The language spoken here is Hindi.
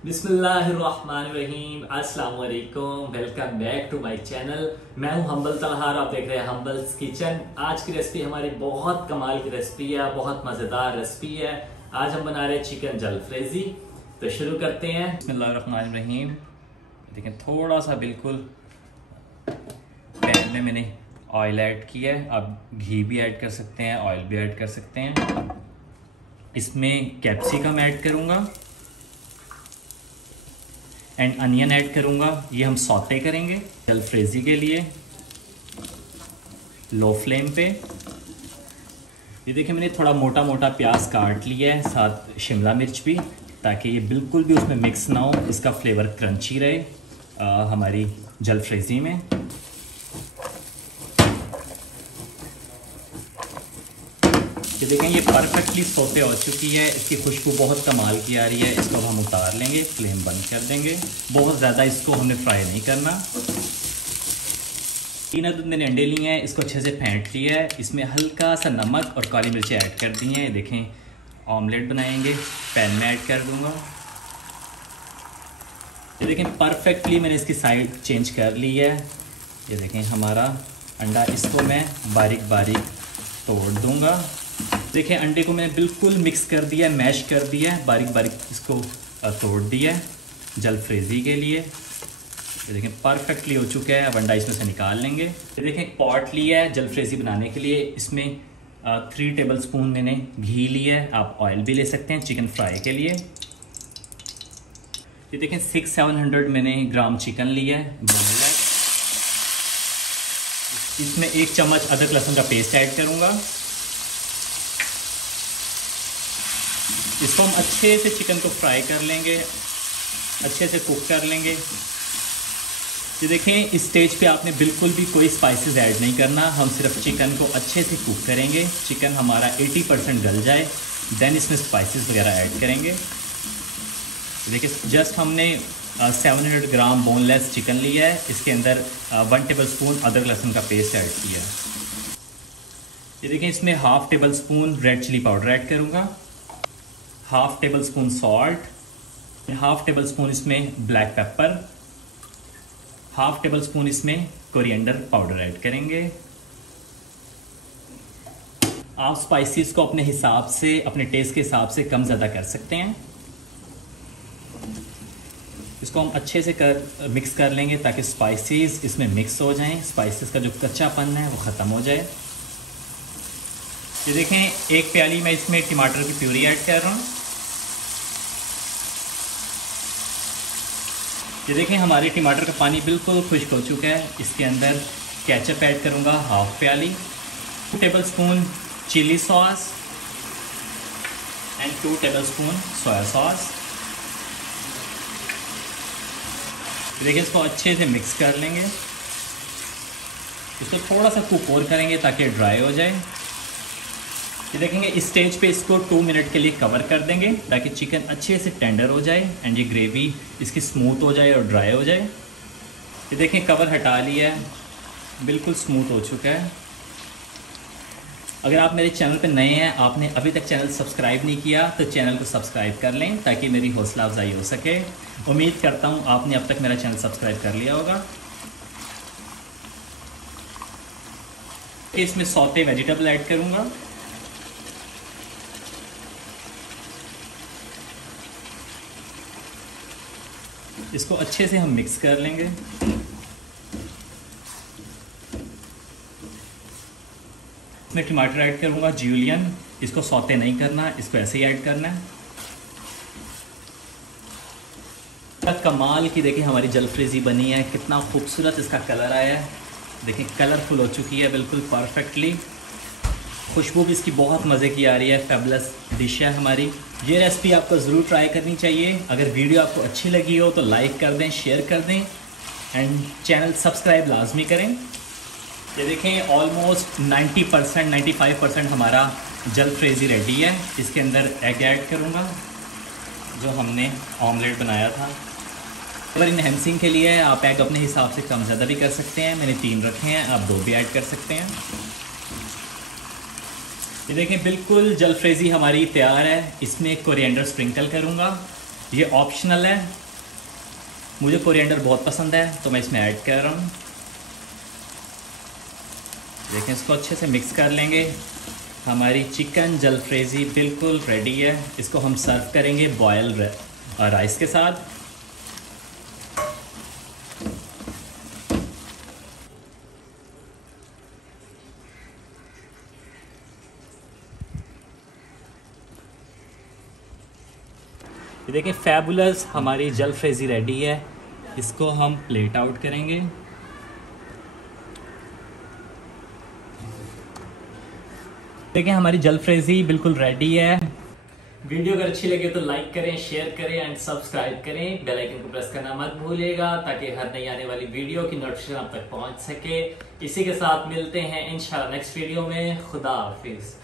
बिस्मिल्लाहिर्रहमानिर्रहीम, अस्सलाम वालेकुम। Welcome back to my channel. मैं हूं हम्बल तलहार, आप देख रहे हैं हम्बल्स किचन। आज की रेसिपी हमारी बहुत कमाल की रेसिपी है, बहुत मज़ेदार रेसिपी है। आज हम बना रहे हैं चिकन जलफ्रेजी। तो शुरू करते हैं। बिस्मिल्लाहिर्रहमानिर्रहीम। देखें थोड़ा सा बिल्कुल पैन में मैंने ऑयल ऐड किया है। आप घी भी ऐड कर सकते हैं, ऑयल भी ऐड कर सकते हैं। इसमें कैप्सिकम ऐड करूँगा एंड अनियन ऐड करूँगा। ये हम सौते करेंगे जलफ्रेजी के लिए लो फ्लेम पे। ये देखिए मैंने थोड़ा मोटा मोटा प्याज काट लिया है, साथ शिमला मिर्च भी, ताकि ये बिल्कुल भी उसमें मिक्स ना हो, इसका फ्लेवर क्रंची रहे हमारी जलफ्रेजी में। ये देखें ये परफेक्टली सौते हो चुकी है, इसकी खुशबू बहुत कमाल की आ रही है। इसको हम उतार लेंगे, फ्लेम बंद कर देंगे। बहुत ज़्यादा इसको हमने फ्राई नहीं करना। 3 अदद मैंने अंडे लिए हैं, इसको अच्छे से फेंट लिया है। इसमें हल्का सा नमक और काली मिर्ची ऐड कर दी हैं। देखें ऑमलेट बनाएंगे, पैन में ऐड कर दूंगा। ये देखें परफेक्टली मैंने इसकी साइड चेंज कर ली है। ये देखें हमारा अंडा, इसको मैं बारीक बारीक तोड़ दूंगा। देखिए अंडे को मैंने बिल्कुल मिक्स कर दिया है, मैश कर दिया है, बारीक बारीक इसको तोड़ दिया है जलफ्रेजी के लिए। ये देखें परफेक्टली हो चुका है। अब अंडा इसमें से निकाल लेंगे। ये देखें एक पॉट लिया है जलफ्रेजी बनाने के लिए। इसमें 3 टेबल स्पून मैंने घी लिया है, आप ऑयल भी ले सकते हैं चिकन फ्राई के लिए। ये देखें 600-700 मैंने ग्राम चिकन लिया है बोनलेस। इसमें 1 चम्मच अदरक लहसुन का पेस्ट ऐड करूँगा। इसको हम अच्छे से चिकन को फ्राई कर लेंगे, अच्छे से कुक कर लेंगे। ये देखें इस स्टेज पे आपने बिल्कुल भी कोई स्पाइसेस ऐड नहीं करना। हम सिर्फ चिकन को अच्छे से कुक करेंगे। चिकन हमारा 80% गल जाए, देन इसमें स्पाइसेस वगैरह ऐड करेंगे। देखिए जस्ट हमने 700 ग्राम बोनलेस चिकन लिया है। इसके अंदर 1 टेबल स्पून अदरक लहसुन का पेस्ट ऐड किया। ये देखें इसमें 1/2 tablespoon red chilli powder add करूँगा, 1/2 tablespoon salt, 1/2 tablespoon इसमें ब्लैक पेपर, 1/2 टेबल स्पून इसमें कोरिएंडर पाउडर ऐड करेंगे। आप स्पाइसेस को अपने हिसाब से, अपने टेस्ट के हिसाब से कम ज़्यादा कर सकते हैं। इसको हम अच्छे से मिक्स कर लेंगे ताकि स्पाइसेस इसमें मिक्स हो जाएं, स्पाइसेस का जो कच्चापन है वो ख़त्म हो जाए। ये देखें 1 प्याली मैं इसमें टमाटर की प्यूरी ऐड कर रहा हूँ। ये देखें हमारे टमाटर का पानी बिल्कुल खुश्क हो चुका है। इसके अंदर केचप ऐड करूँगा 1/2 प्याली, 2 tablespoon chilli sauce and 2 tablespoon soya sauce. देखिए इसको अच्छे से मिक्स कर लेंगे। इसको थोड़ा सा कुक और करेंगे ताकि ड्राई हो जाए। ये देखेंगे इस स्टेज पे इसको 2 मिनट के लिए कवर कर देंगे ताकि चिकन अच्छे से टेंडर हो जाए एंड ये ग्रेवी इसकी स्मूथ हो जाए और ड्राई हो जाए। ये देखें कवर हटा लिया है, बिल्कुल स्मूथ हो चुका है। अगर आप मेरे चैनल पे नए हैं, आपने अभी तक चैनल सब्सक्राइब नहीं किया तो चैनल को सब्सक्राइब कर लें ताकि मेरी हौसला अफजाई हो सके। उम्मीद करता हूँ आपने अब तक मेरा चैनल सब्सक्राइब कर लिया होगा। इसमें सौते वेजिटेबल ऐड करूँगा। इसको अच्छे से हम मिक्स कर लेंगे। मैं टमाटर ऐड करूँगा जूलियन। इसको सौते नहीं करना, इसको ऐसे ही ऐड करना है। कमाल की देखिए हमारी जलफ्रेजी बनी है, कितना खूबसूरत इसका कलर आया है। देखिए कलरफुल हो चुकी है बिल्कुल परफेक्टली। खुशबू भी इसकी बहुत मज़े की आ रही है। फेबुलस डिश है हमारी। ये रेसिपी आपको ज़रूर ट्राई करनी चाहिए। अगर वीडियो आपको अच्छी लगी हो तो लाइक कर दें, शेयर कर दें एंड चैनल सब्सक्राइब लाजमी करें। ये देखें ऑलमोस्ट 90% 95% हमारा जलफ्रेजी रेडी है। इसके अंदर एग ऐड करूँगा जो हमने ऑमलेट बनाया था। अगर इनहेंसिंग के लिए आप एग अपने हिसाब से कम ज़्यादा भी कर सकते हैं। मैंने 3 रखे हैं, आप 2 भी ऐड कर सकते हैं। ये देखें बिल्कुल जलफ्रेजी हमारी तैयार है। इसमें कोरिएंडर स्प्रिंकल करूँगा ये ऑप्शनल है, मुझे कोरिएंडर बहुत पसंद है तो मैं इसमें ऐड कर रहा हूँ। देखें, इसको अच्छे से मिक्स कर लेंगे। हमारी चिकन जलफ्रेजी बिल्कुल रेडी है। इसको हम सर्व करेंगे बॉयल राइस के साथ। ये देखिए, फैबुलस हमारी जलफ्रेजी रेडी है। इसको हम प्लेट आउट करेंगे। देखिए, हमारी जलफ्रेजी बिल्कुल रेडी है। वीडियो अगर अच्छी लगे तो लाइक करें, शेयर करें एंड सब्सक्राइब करें। बेल आइकन को प्रेस करना मत भूलिएगा ताकि हर नई आने वाली वीडियो की नोटिफिकेशन आप तक पहुंच सके। इसी के साथ मिलते हैं इंशाल्लाह नेक्स्ट वीडियो में। खुदा हाफिज।